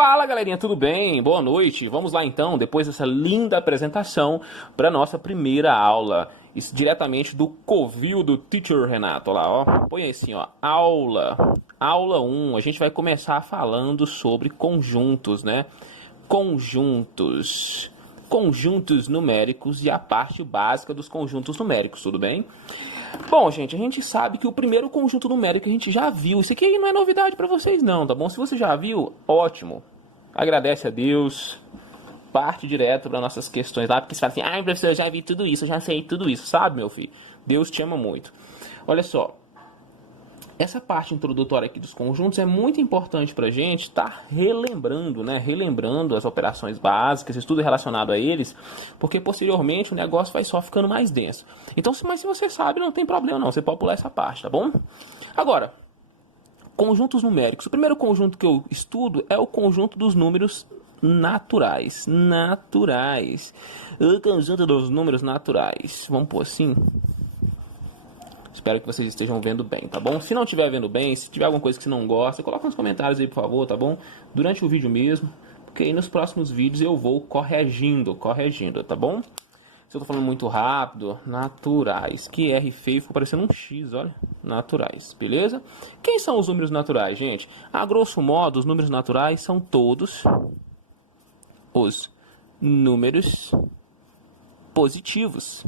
Fala galerinha, tudo bem? Boa noite. Vamos lá então, depois dessa linda apresentação, para nossa primeira aula. Isso diretamente do Covil do Teacher Renato. Olha lá, ó. Põe aí assim, ó. Aula 1. A gente vai começar falando sobre conjuntos, né? Conjuntos numéricos e a parte básica dos conjuntos numéricos, tudo bem? Bom, gente, a gente sabe que o primeiro conjunto numérico a gente já viu. Isso aqui aí não é novidade para vocês não, tá bom? Se você já viu, ótimo. Agradece a Deus. Parte direto para nossas questões lá, porque você fala assim, ai, professor, eu já vi tudo isso, eu já sei tudo isso, sabe, meu filho? Deus te ama muito. Olha só. Essa parte introdutória aqui dos conjuntos é muito importante para a gente estar relembrando, né? Relembrando as operações básicas, isso tudo relacionado a eles, porque posteriormente o negócio vai só ficando mais denso. Então, mas se você sabe, não tem problema não, você pode pular essa parte, tá bom? Agora, conjuntos numéricos. O primeiro conjunto que eu estudo é o conjunto dos números naturais. O conjunto dos números naturais. Vamos pôr assim... Espero que vocês estejam vendo bem, tá bom? Se não estiver vendo bem, se tiver alguma coisa que você não gosta, coloca nos comentários aí, por favor, tá bom? Durante o vídeo mesmo, porque aí nos próximos vídeos eu vou corrigindo, tá bom? Se eu tô falando muito rápido, naturais. Que R feio, ficou parecendo um X, olha. Naturais, beleza? Quem são os números naturais, gente? A grosso modo, os números naturais são todos os números positivos.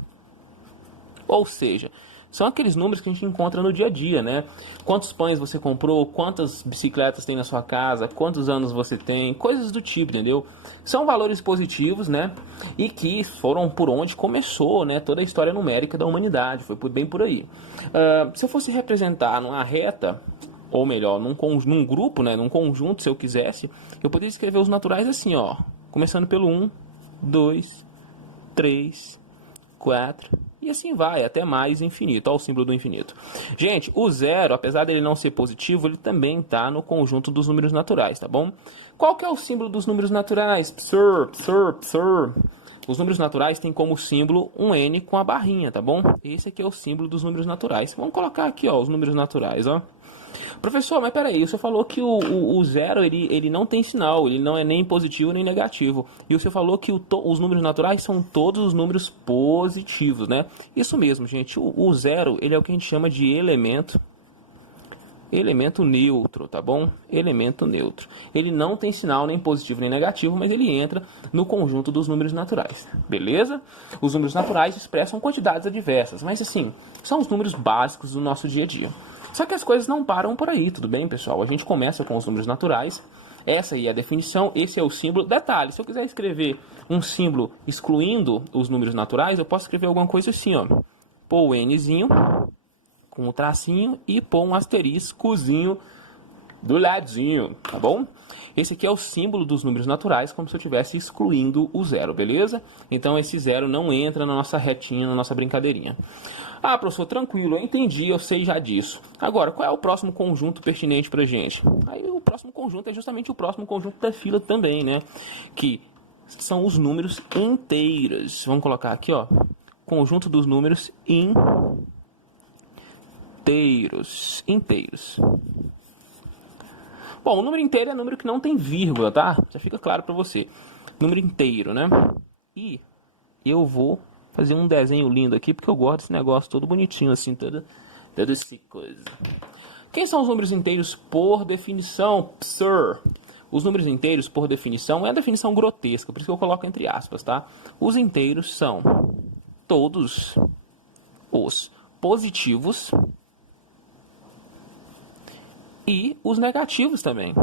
Ou seja... São aqueles números que a gente encontra no dia a dia, né? Quantos pães você comprou, quantas bicicletas tem na sua casa, quantos anos você tem, coisas do tipo, entendeu? São valores positivos, né? E que foram por onde começou, né? Toda a história numérica da humanidade, foi bem por aí. Se eu fosse representar numa reta, ou melhor, num grupo, né? Num conjunto, se eu quisesse, eu poderia escrever os naturais assim, ó. Começando pelo 1, 2, 3, 4... E assim vai, até mais infinito. Olha o símbolo do infinito. Gente, o zero, apesar dele não ser positivo, ele também está no conjunto dos números naturais, tá bom? Qual que é o símbolo dos números naturais? Os números naturais têm como símbolo um N com a barrinha, tá bom? Esse aqui é o símbolo dos números naturais. Vamos colocar aqui, ó, os números naturais, ó. Professor, mas peraí, você falou que o zero ele não tem sinal, ele não é nem positivo nem negativo. E você falou que os números naturais são todos os números positivos, né? Isso mesmo, gente. O zero ele é o que a gente chama de elemento neutro, tá bom? Elemento neutro. Ele não tem sinal nem positivo nem negativo, mas ele entra no conjunto dos números naturais, beleza? Os números naturais expressam quantidades adversas, mas assim, são os números básicos do nosso dia a dia. Só que as coisas não param por aí, tudo bem, pessoal? A gente começa com os números naturais, essa aí é a definição, esse é o símbolo. Detalhe, se eu quiser escrever um símbolo excluindo os números naturais, eu posso escrever alguma coisa assim, ó. Pôr o Nzinho com o tracinho e pôr um asteriscozinho do ladinho, tá bom? Esse aqui é o símbolo dos números naturais, como se eu estivesse excluindo o zero, beleza? Então esse zero não entra na nossa retinha, na nossa brincadeirinha. Ah, professor, tranquilo, eu entendi, eu sei já disso. Agora, qual é o próximo conjunto pertinente pra gente? Aí o próximo conjunto é justamente o próximo conjunto da fila também, né? Que são os números inteiros. Vamos colocar aqui, ó, conjunto dos números inteiros. Bom, o número inteiro é número que não tem vírgula, tá? Já fica claro pra você. Número inteiro, né? E eu vou fazer um desenho lindo aqui, porque eu gosto desse negócio todo bonitinho, assim, toda essa coisa. Quem são os números inteiros por definição? Os números inteiros, por definição, é a definição grotesca, por isso que eu coloco entre aspas, tá? Os inteiros são todos os positivos e os negativos também.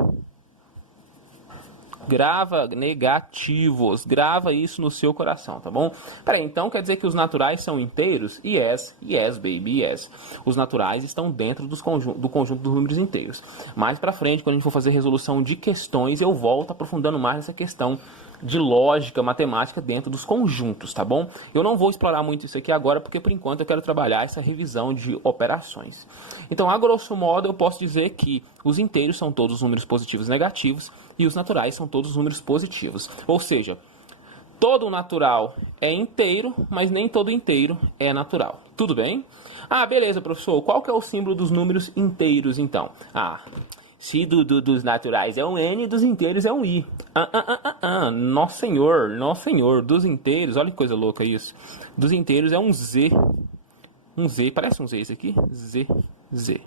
Grava negativos, grava isso no seu coração, tá bom? Peraí, então quer dizer que os naturais são inteiros? Yes, baby, yes. Os naturais estão dentro do conjunto dos números inteiros. Mais pra frente, quando a gente for fazer resolução de questões, eu volto aprofundando mais essa questão de lógica, matemática dentro dos conjuntos, tá bom? Eu não vou explorar muito isso aqui agora, porque por enquanto eu quero trabalhar essa revisão de operações. Então, a grosso modo, eu posso dizer que os inteiros são todos os números positivos e negativos, e os naturais são todos os números positivos. Ou seja, todo natural é inteiro, mas nem todo inteiro é natural. Tudo bem? Ah, beleza, professor. Qual que é o símbolo dos números inteiros, então? Ah, Se dos naturais é um N, dos inteiros é um I. Nossa senhor, nossa senhor. Dos inteiros, olha que coisa louca isso. Dos inteiros é um Z. Um Z, parece um Z esse aqui? Z, Z.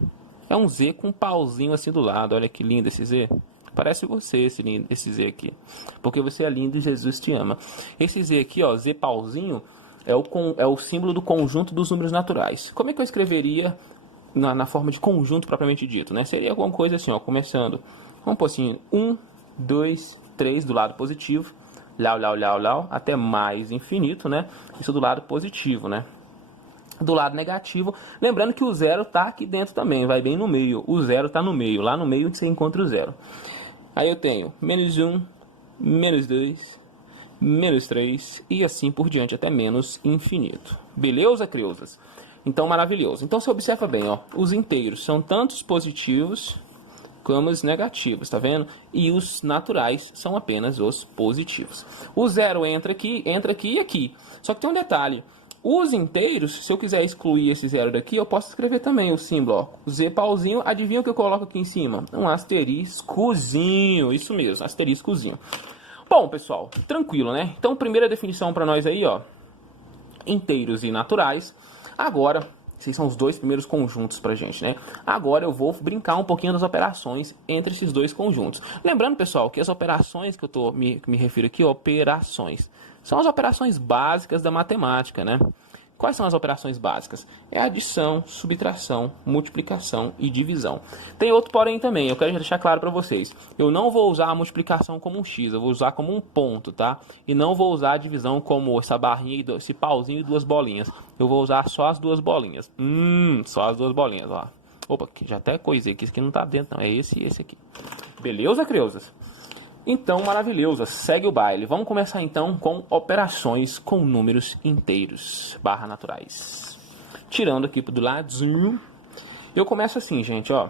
É um Z com um pauzinho assim do lado. Olha que lindo esse Z. Parece você, esse Z aqui. Porque você é lindo e Jesus te ama. Esse Z aqui, ó, Z pauzinho, é o símbolo do conjunto dos números naturais. Como é que eu escreveria na forma de conjunto propriamente dito, né? Seria alguma coisa assim, ó, começando. Vamos pôr assim, 1, 2, 3 do lado positivo. Lau, até mais infinito, né? Isso do lado positivo, né? Do lado negativo, lembrando que o zero tá aqui dentro também, vai bem no meio. O zero tá no meio, lá no meio você encontra o zero. Aí eu tenho menos 1, menos 2, menos 3 e assim por diante, até menos infinito. Beleza, criosas? Então, maravilhoso. Então, você observa bem, ó, os inteiros são tanto os positivos como os negativos, tá vendo? E os naturais são apenas os positivos. O zero entra aqui e aqui. Só que tem um detalhe. Os inteiros, se eu quiser excluir esse zero daqui, eu posso escrever também o símbolo, ó, Z pauzinho. Adivinha o que eu coloco aqui em cima? Um asteriscozinho, isso mesmo, asteriscozinho. Bom, pessoal, tranquilo, né? Então, primeira definição para nós aí, ó, inteiros e naturais. Agora, esses são os dois primeiros conjuntos pra gente, né? Agora eu vou brincar um pouquinho das operações entre esses dois conjuntos. Lembrando, pessoal, que as operações que eu me refiro aqui, operações, são as operações básicas da matemática, né? Quais são as operações básicas? É adição, subtração, multiplicação e divisão. Tem outro porém também, eu quero deixar claro para vocês. Eu não vou usar a multiplicação como um X, eu vou usar como um ponto, tá? E não vou usar a divisão como essa barrinha, esse pauzinho e duas bolinhas. Eu vou usar só as duas bolinhas. Só as duas bolinhas, ó. Opa, já até coisei aqui, esse aqui não tá dentro não, é esse e esse aqui. Beleza, criosas? Então, maravilhoso, segue o baile. Vamos começar então com operações com números inteiros, barra naturais. Tirando aqui do ladinho, eu começo assim, gente, ó.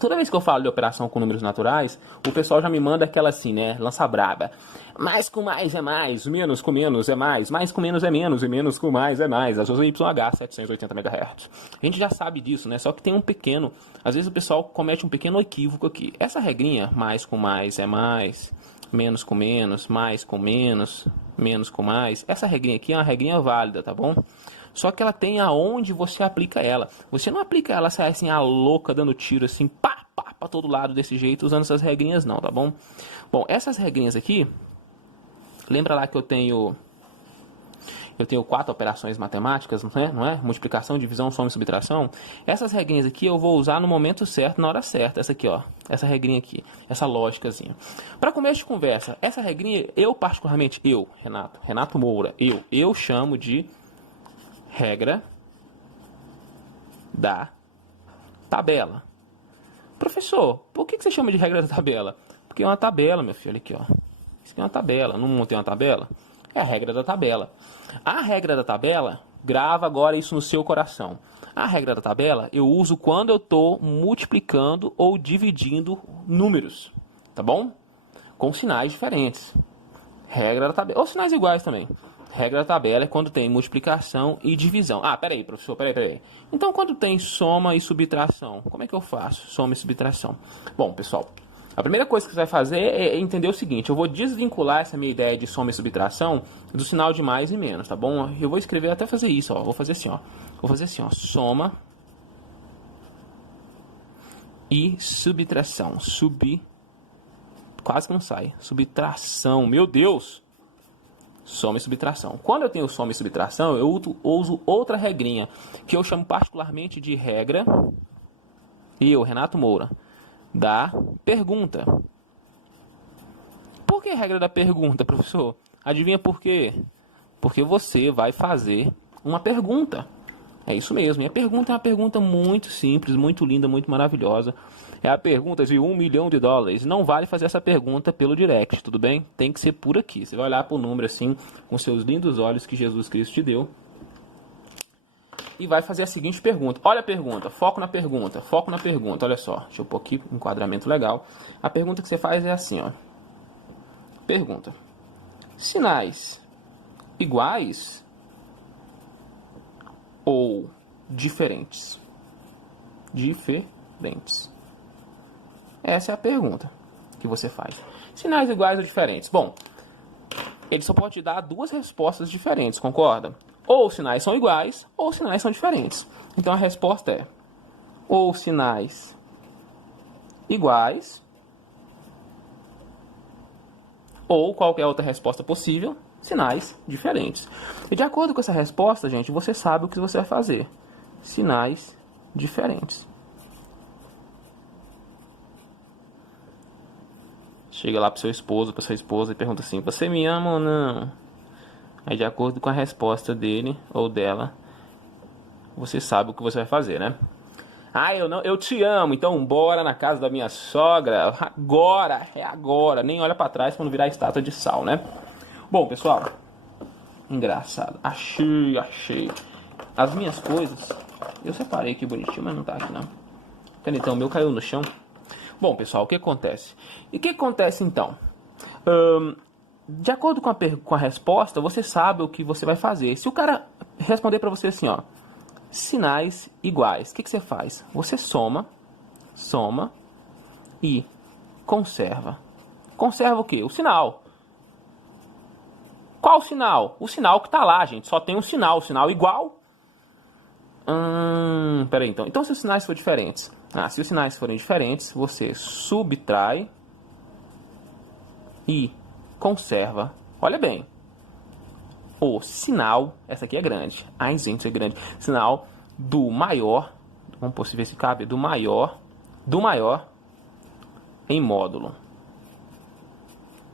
Toda vez que eu falo de operação com números naturais, o pessoal já me manda aquela assim, né, lança braba. Mais com mais é mais, menos com menos é mais com menos é menos, e menos com mais é mais. Às vezes YH 780 MHz. A gente já sabe disso, né, só que tem um pequeno, às vezes o pessoal comete um pequeno equívoco aqui. Essa regrinha, mais com mais é mais, menos com menos, mais com menos, menos com mais. Essa regrinha aqui é uma regrinha válida, tá bom? Só que ela tem aonde você aplica ela. Você não aplica ela assim, a louca, dando tiro assim, pá, pra todo lado desse jeito, usando essas regrinhas não, tá bom? Bom, essas regrinhas aqui, lembra lá que eu tenho 4 operações matemáticas, não é? Multiplicação, divisão, soma e subtração. Essas regrinhas aqui eu vou usar no momento certo, na hora certa. Essa aqui, ó. Essa regrinha aqui. Essa lógicazinha. Para começo de conversa, essa regrinha, eu particularmente, Renato Moura, eu chamo de regra da tabela. Professor, por que você chama de regra da tabela? Porque é uma tabela, meu filho, aqui, ó. Isso aqui é uma tabela, não montei uma tabela? É a regra da tabela. A regra da tabela, grava agora isso no seu coração. A regra da tabela eu uso quando eu estou multiplicando ou dividindo números, tá bom? Com sinais diferentes. Regra da tabela, ou sinais iguais também. Regra da tabela é quando tem multiplicação e divisão. Ah, peraí, professor, peraí. Então, quando tem soma e subtração, como é que eu faço soma e subtração? Bom, pessoal, a primeira coisa que você vai fazer é entender o seguinte. Eu vou desvincular essa minha ideia de soma e subtração do sinal de mais e menos, tá bom? Eu vou escrever até fazer isso, ó. Vou fazer assim, ó. Soma e subtração. Quase que não sai. Subtração, meu Deus! Soma e subtração. Quando eu tenho soma e subtração, eu uso outra regrinha, que eu chamo particularmente de regra, Renato Moura, da pergunta. Por que regra da pergunta, professor? Adivinha por quê? Porque você vai fazer uma pergunta. É isso mesmo. E a pergunta é uma pergunta muito simples, muito linda, muito maravilhosa. É a pergunta de $1 milhão. Não vale fazer essa pergunta pelo direct, tudo bem? Tem que ser por aqui. Você vai olhar para o número assim, com seus lindos olhos que Jesus Cristo te deu. E vai fazer a seguinte pergunta. Olha a pergunta, foco na pergunta, Olha só, deixa eu pôr aqui um enquadramento legal. A pergunta que você faz é assim, ó. Pergunta. Sinais iguais ou diferentes? Diferentes. Essa é a pergunta que você faz. Sinais iguais ou diferentes? Bom, ele só pode te dar duas respostas diferentes, concorda? Ou os sinais são iguais, ou os sinais são diferentes. Então a resposta é ou sinais iguais, ou qualquer outra resposta possível, sinais diferentes. E de acordo com essa resposta, gente, você sabe o que você vai fazer. Sinais diferentes. Chega lá pro seu esposo, pra sua esposa e pergunta assim: você me ama ou não? Aí de acordo com a resposta dele ou dela, você sabe o que você vai fazer, né? Ah, eu te amo, então bora na casa da minha sogra. Agora, é agora. Nem olha pra trás pra não virar estátua de sal, né? Bom, pessoal, engraçado. Achei. As minhas coisas, eu separei aqui bonitinho, mas não tá aqui não. Canetão meu caiu no chão. Bom, pessoal, o que acontece? E o que acontece então? De acordo com a resposta, você sabe o que você vai fazer. Se o cara responder pra você assim, ó, sinais iguais, o que você faz? Você soma e conserva. Conserva o quê? O sinal. Qual sinal? O sinal que tá lá, gente. Só tem um sinal. O sinal igual. Peraí, então. Então, se os sinais forem diferentes. Se os sinais forem diferentes, você subtrai e conserva. Olha bem. O sinal, essa aqui é grande. Ai, gente, é grande. Sinal do maior, vamos ver se cabe, do maior em módulo.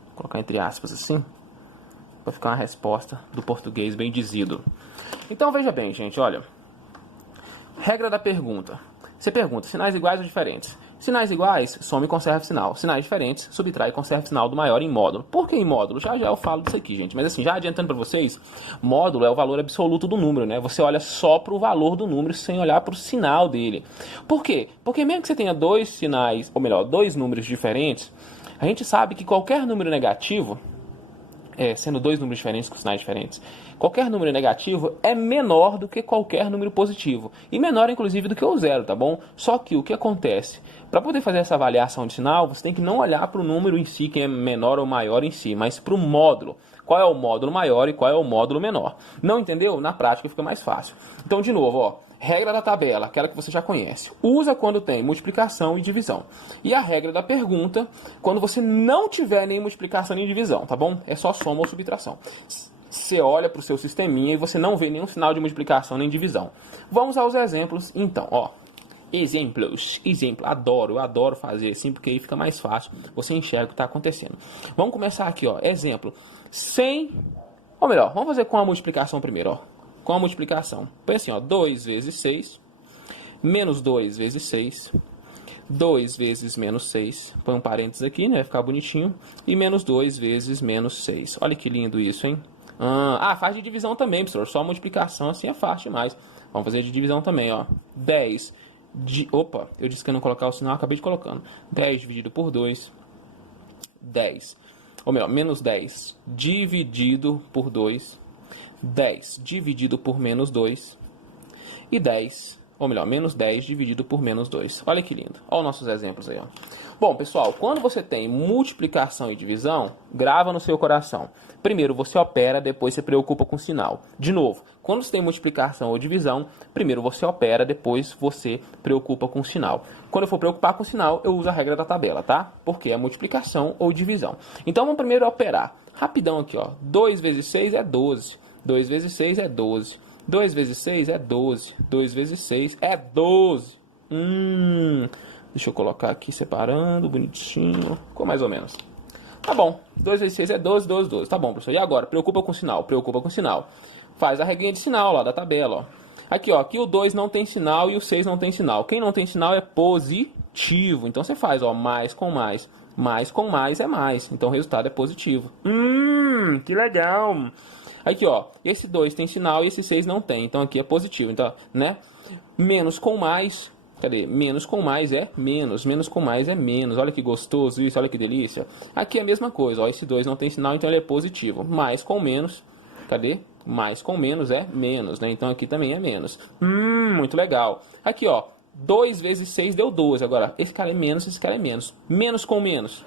Vou colocar entre aspas assim, para ficar uma resposta do português bem dizido. Então, veja bem, gente, olha. Regra da pergunta. Você pergunta, sinais iguais ou diferentes? Sinais iguais, soma e conserva o sinal. Sinais diferentes, subtrai e conserva o sinal do maior em módulo. Por que em módulo? Já eu falo disso aqui, gente. Mas assim, já adiantando para vocês, módulo é o valor absoluto do número, né? Você olha só para o valor do número sem olhar para o sinal dele. Por quê? Porque mesmo que você tenha dois sinais, ou melhor, dois números diferentes, a gente sabe que qualquer número negativo, sendo dois números diferentes com sinais diferentes, qualquer número negativo é menor do que qualquer número positivo. E menor, inclusive, do que o zero, tá bom? Só que o que acontece? Para poder fazer essa avaliação de sinal, você tem que não olhar para o número em si, que é menor ou maior em si, mas para o módulo. Qual é o módulo maior e qual é o módulo menor. Não entendeu? Na prática fica mais fácil. Então, de novo, ó. Regra da tabela, aquela que você já conhece. Usa quando tem multiplicação e divisão. E a regra da pergunta, quando você não tiver nem multiplicação nem divisão, tá bom? É só soma ou subtração. Você olha para o seu sisteminha e você não vê nenhum sinal de multiplicação nem divisão. Vamos aos exemplos, então, ó. Exemplos. Eu adoro fazer assim, porque aí fica mais fácil. Você enxerga o que está acontecendo. Vamos começar aqui, ó. Exemplo. 100, ou melhor, vamos fazer com a multiplicação primeiro, ó. Com a multiplicação. Põe assim, ó. 2 vezes 6, menos 2 vezes 6, 2 vezes menos 6. Põe um parênteses aqui, né? Vai ficar bonitinho. E menos 2 vezes menos 6. Olha que lindo isso, hein? Faz de divisão também, professor. Só multiplicação assim é fácil demais. Vamos fazer de divisão também, ó. 10 Opa, eu disse que eu não colocar o sinal, acabei de colocando. 10 dividido por 2, 10. Ou melhor, menos 10 dividido por 2, 10 dividido por menos 2 e 10, ou melhor, menos 10 dividido por menos 2. Olha que lindo. Olha os nossos exemplos aí, ó. Bom, pessoal, quando você tem multiplicação e divisão, grava no seu coração. Primeiro você opera, depois você preocupa com o sinal. De novo, quando você tem multiplicação ou divisão, primeiro você opera, depois você preocupa com o sinal. Quando eu for preocupar com o sinal, eu uso a regra da tabela, tá? Porque é multiplicação ou divisão. Então, vamos primeiro operar. Rapidão aqui, ó. 2 vezes 6 é 12. 2 vezes 6 é 12. 2 vezes 6 é 12. 2 vezes 6 é 12. Deixa eu colocar aqui separando, bonitinho. Ficou mais ou menos. Tá bom. 2 vezes 6 é 12, 12, 12. Tá bom, professor. E agora? Preocupa com o sinal. Preocupa com o sinal. Faz a regrinha de sinal lá da tabela, ó. Aqui, ó. Aqui o 2 não tem sinal e o 6 não tem sinal. Quem não tem sinal é positivo. Então você faz, ó. Mais com mais. Mais com mais é mais. Então o resultado é positivo. Que legal. Aqui, ó. Esse 2 tem sinal e esse 6 não tem. Então aqui é positivo. Então, né? Menos com mais. Cadê? Menos com mais é menos. Menos com mais é menos. Olha que gostoso isso. Olha que delícia. Aqui é a mesma coisa. Ó. Esse 2 não tem sinal, então ele é positivo. Mais com menos. Cadê? Mais com menos é menos, né? Então aqui também é menos. Muito legal. Aqui, ó. 2 vezes 6 deu 12. Agora, esse cara é menos, esse cara é menos. Menos com menos.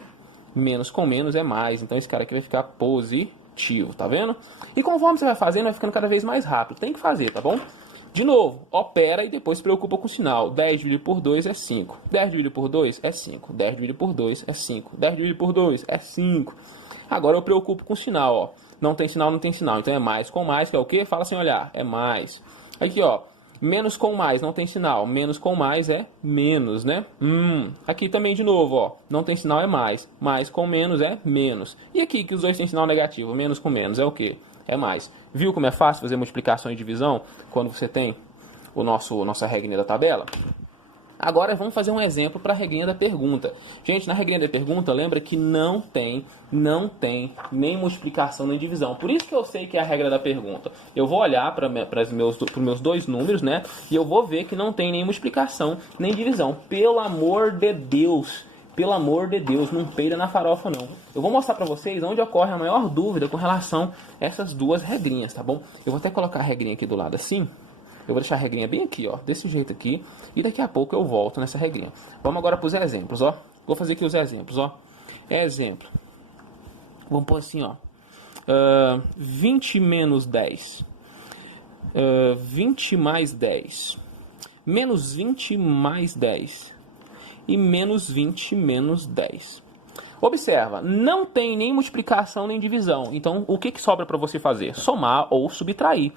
Menos com menos é mais. Então, esse cara aqui vai ficar positivo, tá vendo? E conforme você vai fazendo, vai ficando cada vez mais rápido. Tem que fazer, tá bom? De novo, opera e depois se preocupa com o sinal. 10 dividido por 2 é 5. 10 dividido por 2 é 5. 10 dividido por 2 é 5. 10 dividido por 2 é 5. Agora eu preocupo com o sinal, ó. Não tem sinal, não tem sinal. Então é mais com mais, que é o quê? Fala sem olhar. É mais. Aqui, ó. Menos com mais, não tem sinal. Menos com mais é menos, né? Aqui também de novo, ó. Não tem sinal é mais. Mais com menos é menos. E aqui que os dois têm sinal negativo. Menos com menos é o quê? É mais. Viu como é fácil fazer multiplicação e divisão quando você tem nossa regrinha da tabela? Agora vamos fazer um exemplo para a regrinha da pergunta. Gente, na regrinha da pergunta, lembra que não tem nem multiplicação nem divisão. Por isso que eu sei que é a regra da pergunta. Eu vou olhar para os meus dois números, né? E eu vou ver que não tem nem multiplicação nem divisão. Pelo amor de Deus! Pelo amor de Deus, não peida na farofa não. Eu vou mostrar para vocês onde ocorre a maior dúvida com relação a essas duas regrinhas, tá bom? Eu vou até colocar a regrinha aqui do lado assim. Eu vou deixar a regrinha bem aqui, ó, desse jeito aqui. E daqui a pouco eu volto nessa regrinha. Vamos agora para os exemplos, ó. Vou fazer aqui os exemplos, ó. Exemplo. Vamos pôr assim, ó. 20 menos 10. 20 mais 10. Menos 20 mais 10. E menos 20 menos 10. Observa, não tem nem multiplicação nem divisão. Então, o que sobra para você fazer? Somar ou subtrair.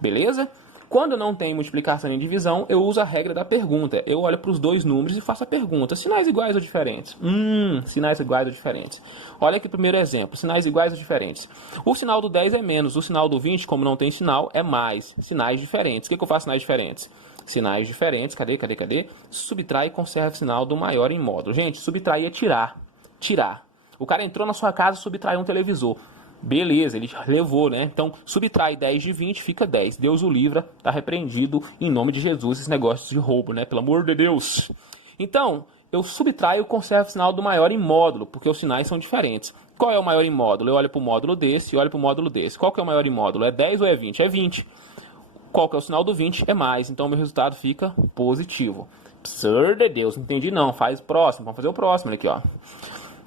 Beleza? Quando não tem multiplicação nem divisão, eu uso a regra da pergunta. Eu olho para os dois números e faço a pergunta. Sinais iguais ou diferentes? Sinais iguais ou diferentes. Olha aqui o primeiro exemplo. Sinais iguais ou diferentes. O sinal do 10 é menos. O sinal do 20, como não tem sinal, é mais. Sinais diferentes. O que eu faço sinais diferentes? Sinais diferentes. Cadê? Subtrai e conserva o sinal do maior em módulo. Gente, subtrair é tirar. Tirar. O cara entrou na sua casa e subtraiu um televisor. Beleza, ele levou, né? Então, subtrai 10 de 20, fica 10. Deus o livra, tá repreendido em nome de Jesus esse negócio de roubo, né? Pelo amor de Deus. Então, eu subtraio e conservo o sinal do maior em módulo, porque os sinais são diferentes. Qual é o maior em módulo? Eu olho para o módulo desse e olho para o módulo desse. Qual que é o maior em módulo? É 10 ou é 20? É 20. Qual que é o sinal do 20? É mais. Então, meu resultado fica positivo. Senhor de Deus, não entendi não. Faz o próximo. Vamos fazer o próximo aqui, ó.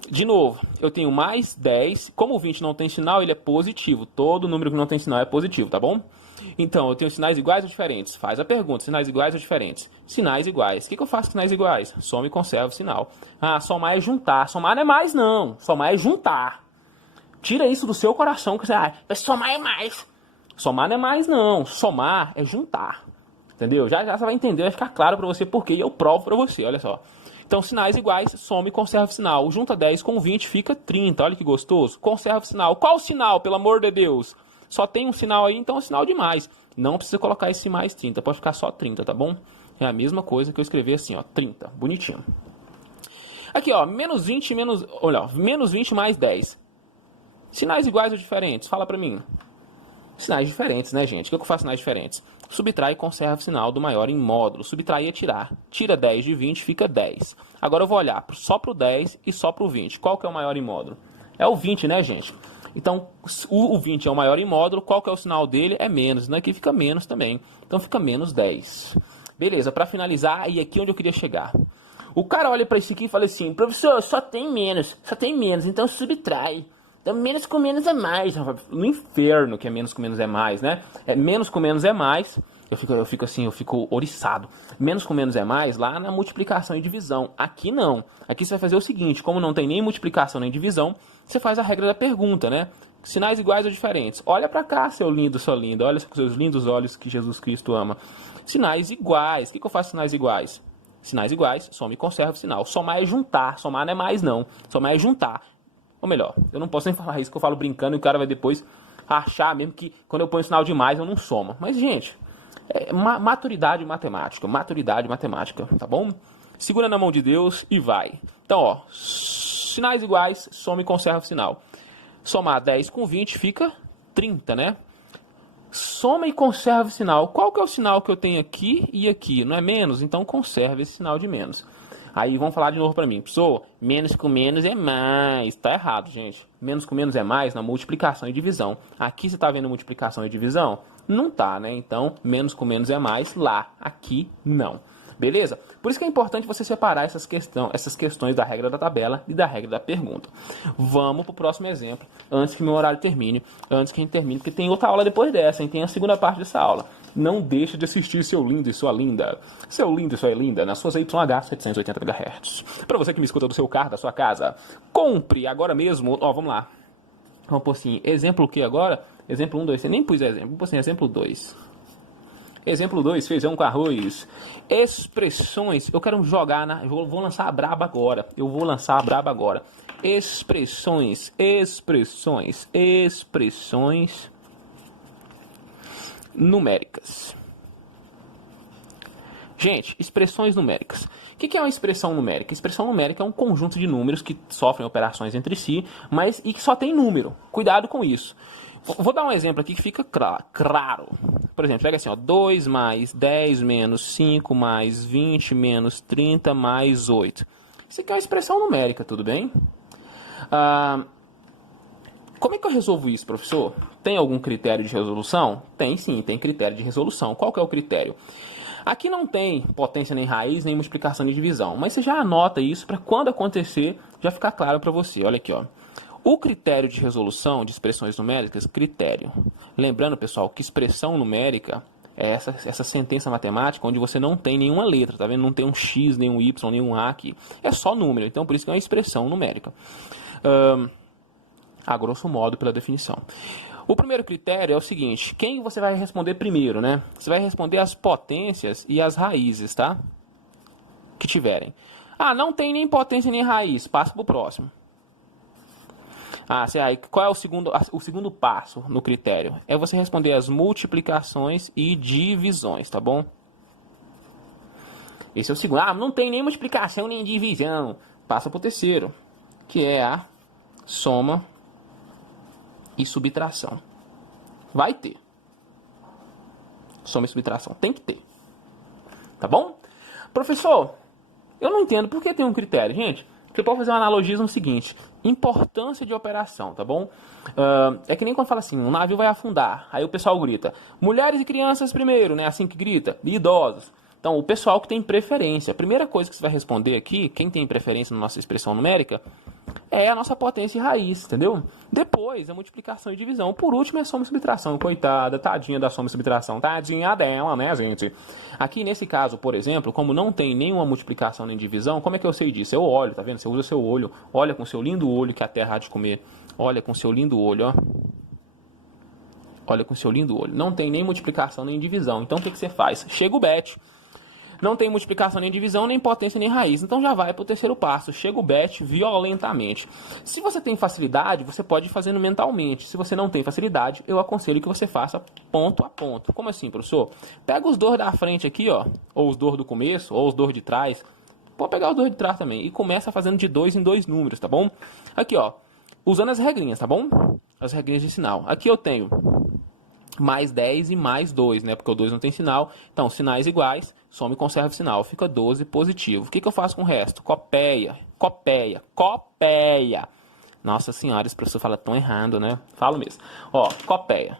De novo, eu tenho mais 10. Como o 20 não tem sinal, ele é positivo. Todo número que não tem sinal é positivo, tá bom? Então, eu tenho sinais iguais ou diferentes? Faz a pergunta. Sinais iguais ou diferentes? Sinais iguais. O que eu faço com sinais iguais? Soma e conserva o sinal. Ah, somar é juntar. Somar não é mais, não. Somar é juntar. Tira isso do seu coração. Que você, somar é mais. Somar não é mais, não. Somar é juntar. Entendeu? Já você vai entender, vai ficar claro pra você porque eu provo pra você. Olha só. Então, sinais iguais, soma e conserva o sinal. Junta 10 com 20, fica 30. Olha que gostoso. Conserva o sinal. Qual o sinal, pelo amor de Deus? Só tem um sinal aí, então é um sinal de mais. Não precisa colocar esse mais 30. Pode ficar só 30, tá bom? É a mesma coisa que eu escrevi assim, ó. 30. Bonitinho. Aqui, ó. Menos 20 menos... Olha, ó. Menos 20 mais 10. Sinais iguais ou diferentes? Fala pra mim. Sinais diferentes, né, gente? O que eu faço sinais diferentes? Subtrai e conserva o sinal do maior em módulo. Subtrair é tirar. Tira 10 de 20, fica 10. Agora eu vou olhar só para o 10 e só para o 20. Qual que é o maior em módulo? É o 20, né, gente? Então, o 20 é o maior em módulo. Qual que é o sinal dele? É menos, né? Aqui fica menos também. Então, fica menos 10. Beleza, para finalizar, e aqui onde eu queria chegar. O cara olha para isso aqui e fala assim, professor, só tem menos, então subtrai. Então, menos com menos é mais. No inferno que é menos com menos é mais, né? Menos com menos é mais. Eu fico oriçado. Menos com menos é mais lá na multiplicação e divisão. Aqui não. Aqui você vai fazer o seguinte, como não tem nem multiplicação nem divisão, você faz a regra da pergunta, né? Sinais iguais ou diferentes? Olha pra cá, seu lindo, sua linda. Olha com seus lindos olhos que Jesus Cristo ama. Sinais iguais. O que eu faço com sinais iguais? Sinais iguais, soma e conserva o sinal. Somar é juntar. Somar não é mais, não. Somar é juntar. Ou melhor, eu não posso nem falar isso que eu falo brincando e o cara vai depois achar mesmo que quando eu ponho sinal de mais eu não somo. Mas, gente, maturidade matemática, tá bom? Segura na mão de Deus e vai. Então, ó, sinais iguais, soma e conserva o sinal. Somar 10 com 20 fica 30, né? Soma e conserva o sinal. Qual que é o sinal que eu tenho aqui e aqui? Não é menos? Então conserva esse sinal de menos. Aí vão falar de novo para mim. Pessoal, menos com menos é mais. Tá errado, gente. Menos com menos é mais na multiplicação e divisão. Aqui você tá vendo multiplicação e divisão? Não tá, né? Então, menos com menos é mais lá. Aqui, não. Beleza? Por isso que é importante você separar essas questões da regra da tabela e da regra da pergunta. Vamos pro próximo exemplo, antes que meu horário termine, antes que a gente termine, porque tem outra aula depois dessa, hein? Tem a segunda parte dessa aula. Não deixe de assistir, seu lindo e sua linda. Seu lindo e sua linda, nas suas YH 780 MHz. Para você que me escuta do seu carro, da sua casa, compre agora mesmo. Ó, vamos lá. Vamos pôr assim, exemplo o que agora? Exemplo 1, 2, você nem pus exemplo. Vamos pôr assim, exemplo 2. Exemplo 2, feijão com arroz. Expressões, eu quero jogar na... Eu vou lançar a braba agora. Expressões numéricas. Gente, expressões numéricas. O que é uma expressão numérica? Expressão numérica é um conjunto de números que sofrem operações entre si, mas e que só tem número. Cuidado com isso. Vou dar um exemplo aqui que fica claro. Por exemplo, pega assim, ó, 2 mais 10 menos 5 mais 20 menos 30 mais 8. Isso aqui é uma expressão numérica, tudo bem? Como é que eu resolvo isso, professor? Tem algum critério de resolução? Tem sim, tem critério de resolução. Qual que é o critério? Aqui não tem potência nem raiz, nem multiplicação nem divisão. Mas você já anota isso para quando acontecer, já ficar claro para você. Olha aqui, ó. O critério de resolução de expressões numéricas, critério. Lembrando, pessoal, que expressão numérica é essa sentença matemática onde você não tem nenhuma letra, tá vendo? Não tem um X, nem um Y, nem um A aqui. É só número, então por isso que é uma expressão numérica. A grosso modo, pela definição. O primeiro critério é o seguinte, quem você vai responder primeiro, né? Você vai responder as potências e as raízes, tá? Que tiverem. Ah, não tem nem potência nem raiz, passa para o próximo. Qual é o segundo passo no critério? É você responder as multiplicações e divisões, tá bom? Esse é o segundo. Ah, não tem nem multiplicação nem divisão. Passa para o terceiro, que é a soma e subtração. Vai ter. Soma e subtração. Tem que ter. Tá bom? Professor, eu não entendo por que tem um critério, gente. Você pode fazer um analogismo seguinte. Importância de operação, tá bom? É que nem quando fala assim, um navio vai afundar. Aí o pessoal grita, mulheres e crianças primeiro, né? Assim que grita. E idosos. Então, o pessoal que tem preferência. A primeira coisa que você vai responder aqui, quem tem preferência na nossa expressão numérica, é a nossa potência e raiz, entendeu? Depois, a multiplicação e divisão. Por último, é a soma e subtração. Coitada, tadinha da soma e subtração. Tadinha dela, né, gente? Aqui, nesse caso, por exemplo, como não tem nenhuma multiplicação nem divisão, como é que eu sei disso? Eu olho, tá vendo? Você usa seu olho. Olha com seu lindo olho que a terra há de comer. Olha com seu lindo olho, ó. Olha com seu lindo olho. Não tem nem multiplicação nem divisão. Então, o que você faz? Chega o bet. Não tem multiplicação nem divisão, nem potência nem raiz. Então já vai para o terceiro passo. Chega o bet violentamente. Se você tem facilidade, você pode ir fazendo mentalmente. Se você não tem facilidade, eu aconselho que você faça ponto a ponto. Como assim, professor? Pega os dois da frente aqui, ó, ou os dois do começo, ou os dois de trás. Pode pegar os dois de trás também. E começa fazendo de 2 em 2 números, tá bom? Aqui, ó, usando as regrinhas, tá bom? As regrinhas de sinal. Aqui eu tenho mais 10 e mais 2, né? Porque o 2 não tem sinal. Então, sinais iguais, soma e conserva o sinal. Fica 12 positivo. O que eu faço com o resto? Copeia. Nossa senhora, esse professor fala tão errado, né? Falo mesmo. Ó, copeia.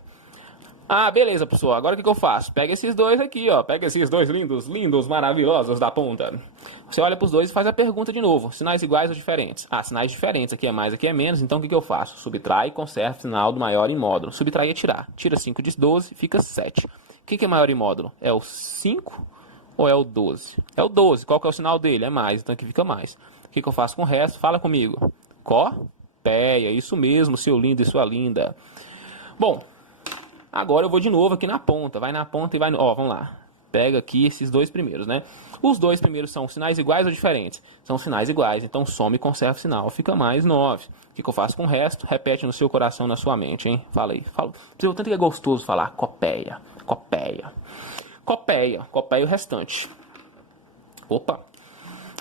Ah, beleza, professor. Agora o que eu faço? Pega esses dois aqui, ó. Pega esses dois lindos, maravilhosos da ponta. Você olha para os dois e faz a pergunta de novo. Sinais iguais ou diferentes? Ah, sinais diferentes. Aqui é mais, aqui é menos. Então o que eu faço? Subtrai e conserva o sinal do maior em módulo. Subtrair é tirar. Tira 5 de 12, fica 7. O que é maior em módulo? É o 5 ou é o 12? É o 12. Qual que é o sinal dele? É mais, então aqui fica mais. O que eu faço com o resto? Fala comigo. Copeia. Isso mesmo, seu lindo e sua linda. Bom, agora eu vou de novo aqui na ponta. Vai na ponta e vai... Ó, vamos lá. Pega aqui esses dois primeiros, né? Os dois primeiros são sinais iguais ou diferentes? São sinais iguais, então soma e conserva o sinal. Fica mais 9. O que eu faço com o resto? Repete no seu coração, na sua mente, hein? Fala aí. Fala. O tanto que é gostoso falar copeia. Copeia o restante. Opa.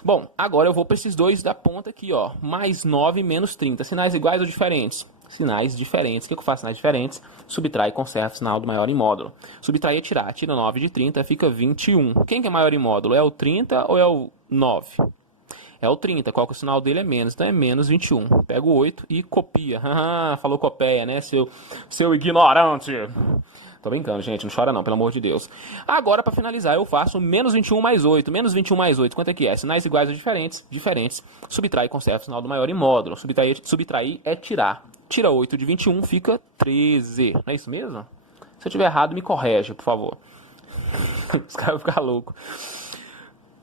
Bom, agora eu vou para esses dois da ponta aqui, ó. Mais 9 menos 30. Sinais iguais ou diferentes? Sinais diferentes. O que eu faço? Sinais diferentes. Subtrai e conserva o sinal do maior em módulo. Subtrai é tirar. Tira 9 de 30, fica 21. Quem que é maior em módulo? É o 30 ou é o 9? É o 30. Qual que é o sinal dele? É menos. Então é menos 21. Pega o 8 e copia. Falou copeia, né? Seu ignorante. Tô brincando, gente, não chora não, pelo amor de Deus. Agora, para finalizar, eu faço menos 21 mais 8. Menos 21 mais 8, quanto é que é? Sinais iguais ou diferentes. Subtrai e conserva o sinal do maior em módulo. Subtrair é tirar. Tira 8 de 21, fica 13. Não é isso mesmo? Se eu tiver errado, me corrige, por favor. Os caras vão ficar loucos.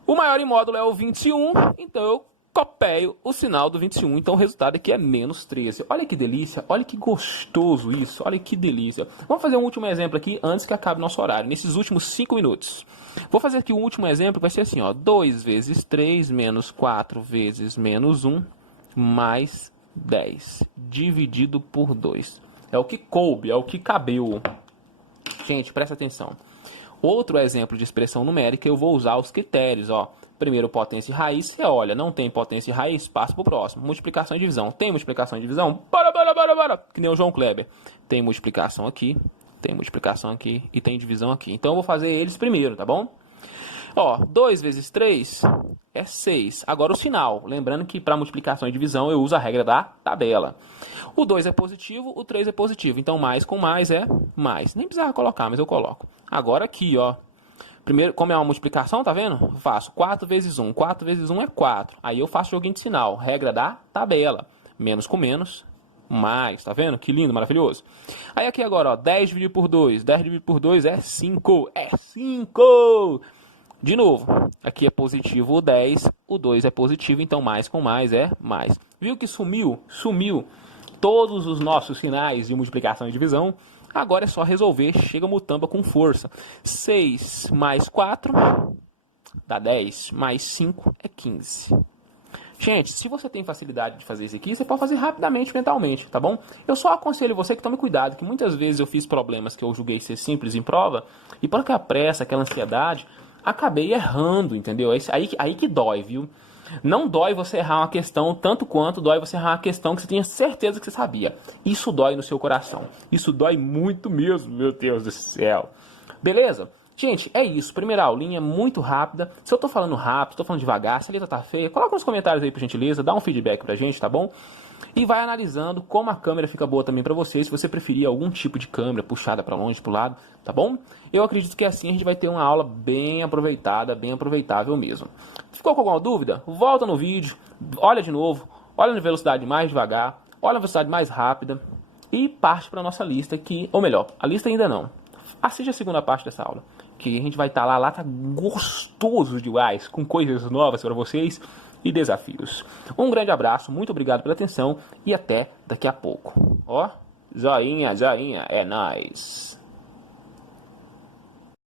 O maior em módulo é o 21, então eu copio o sinal do 21. Então o resultado aqui é menos 13. Olha que delícia, olha que gostoso isso, olha que delícia. Vamos fazer um último exemplo aqui antes que acabe nosso horário, nesses últimos 5 minutos. Vou fazer aqui o último exemplo, vai ser assim, ó, 2 vezes 3 menos 4 vezes menos 1 mais 10 dividido por 2. É o que coube, é o que cabeu. Gente, presta atenção. Outro exemplo de expressão numérica, eu vou usar os critérios, ó. Primeiro, potência e raiz. Você olha, não tem potência e raiz, passa para o próximo. Multiplicação e divisão. Tem multiplicação e divisão? Bora. Que nem o João Kleber. Tem multiplicação aqui e tem divisão aqui. Então, eu vou fazer eles primeiro, tá bom? Ó, 2 vezes 3 é 6. Agora o sinal. Lembrando que para multiplicação e divisão eu uso a regra da tabela. O 2 é positivo, o 3 é positivo. Então, mais com mais é mais. Nem precisava colocar, mas eu coloco. Agora aqui, ó. Primeiro, como é uma multiplicação, tá vendo? Eu faço 4 vezes 1. 4 vezes 1 é 4. Aí eu faço joguinho de sinal. Regra da tabela. Menos com menos, mais. Tá vendo? Que lindo, maravilhoso. Aí aqui agora, ó. 10 dividido por 2. 10 dividido por 2 é 5. É 5! De novo, aqui é positivo o 10. O 2 é positivo, então mais com mais é mais. Viu que sumiu? Sumiu todos os nossos sinais de multiplicação e divisão. Agora é só resolver, chega mutamba com força. 6 mais 4 dá 10, mais 5 é 15. Gente, se você tem facilidade de fazer isso aqui, você pode fazer rapidamente, mentalmente, tá bom? Eu só aconselho você que tome cuidado, que muitas vezes eu fiz problemas que eu julguei ser simples em prova, e por aquela pressa, aquela ansiedade, acabei errando, entendeu? Aí que dói, viu? Não dói você errar uma questão tanto quanto dói você errar uma questão que você tinha certeza que você sabia. Isso dói no seu coração. Isso dói muito mesmo, meu Deus do céu. Beleza? Gente, é isso. Primeira aulinha, muito rápida. Se eu tô falando rápido, tô falando devagar, se a letra tá feia, coloca nos comentários aí, por gentileza, dá um feedback pra gente, tá bom? E vai analisando como a câmera fica boa também pra você, se você preferir algum tipo de câmera puxada pra longe, pro lado, tá bom? Eu acredito que assim a gente vai ter uma aula bem aproveitada, bem aproveitável mesmo. Ficou com alguma dúvida? Volta no vídeo, olha de novo, olha na velocidade mais devagar, olha na velocidade mais rápida e parte pra nossa lista que, ou melhor, a lista ainda não. Assiste a segunda parte dessa aula, que a gente vai estar lá tá gostoso demais, com coisas novas para vocês e desafios. Um grande abraço, muito obrigado pela atenção e até daqui a pouco. Ó, joinha, é nóis!